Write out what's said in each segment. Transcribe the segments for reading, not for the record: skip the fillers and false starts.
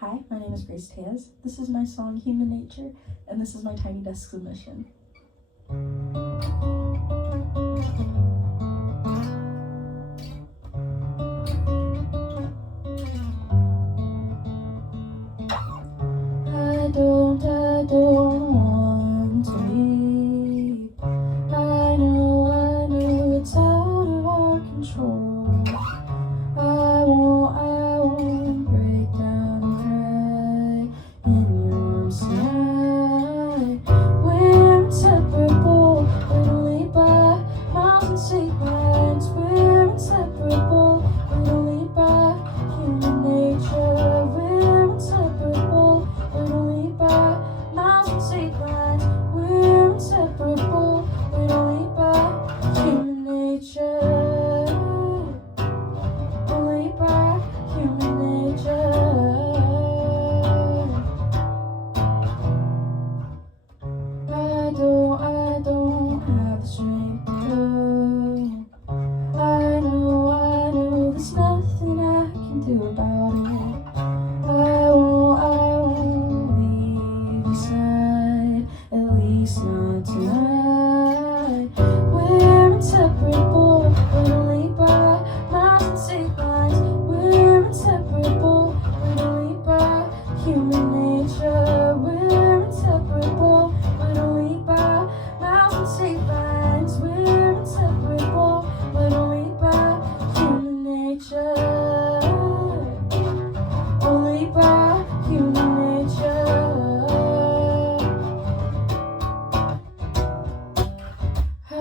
Hi, my name is Tellez. This is my song Human Nature, and this is my Tiny Desk submission. I don't want to leave. I know it's out of our control. I won't break down and cry in your arms tonight. We're inseparable, literally by miles and state lines. We're inseparable, literally by human nature. We're inseparable, literally by miles and state lines. We're inseparable, literally by human nature. Only by human nature. I don't have the strength to go. I know there's nothing I can do about it. I won't leave your side, at least not tonight. We're inseparable, literally by miles and state lines. We're inseparable, literally by human nature. We're inseparable, literally by miles and state lines. We're inseparable, literally by human nature. Only by human nature. I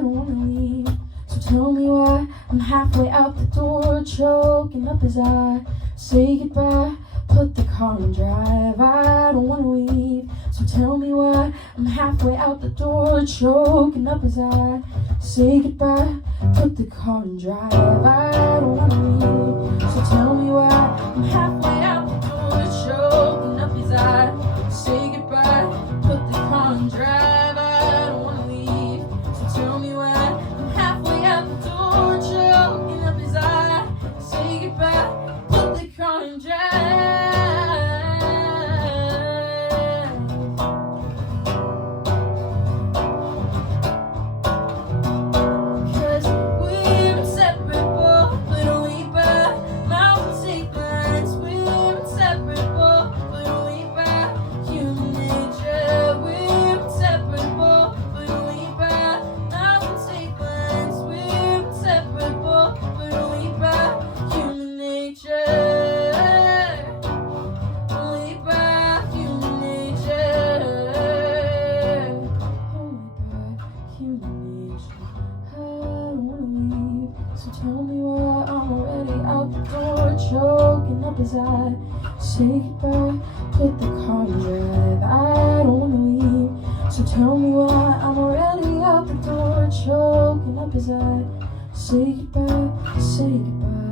don't wanna leave, so tell me why I'm halfway out the door, choking up as I say goodbye. Put the car in drive. I don't wanna leave, so tell me why I'm halfway out the door, choking up as I say goodbye. Put the car in drive. I don't wanna leave, so tell me why I'm halfway out the door, choking up as I say goodbye. Put the car in drive. I don't wanna leave, so tell me why I'm halfway out the door, choking up as I say goodbye. Put the car in drive. So tell me why I'm already out the door, choking up as I say goodbye. Put the car in drive. I don't wanna leave, so tell me why I'm already out the door, choking up as I say goodbye, say goodbye.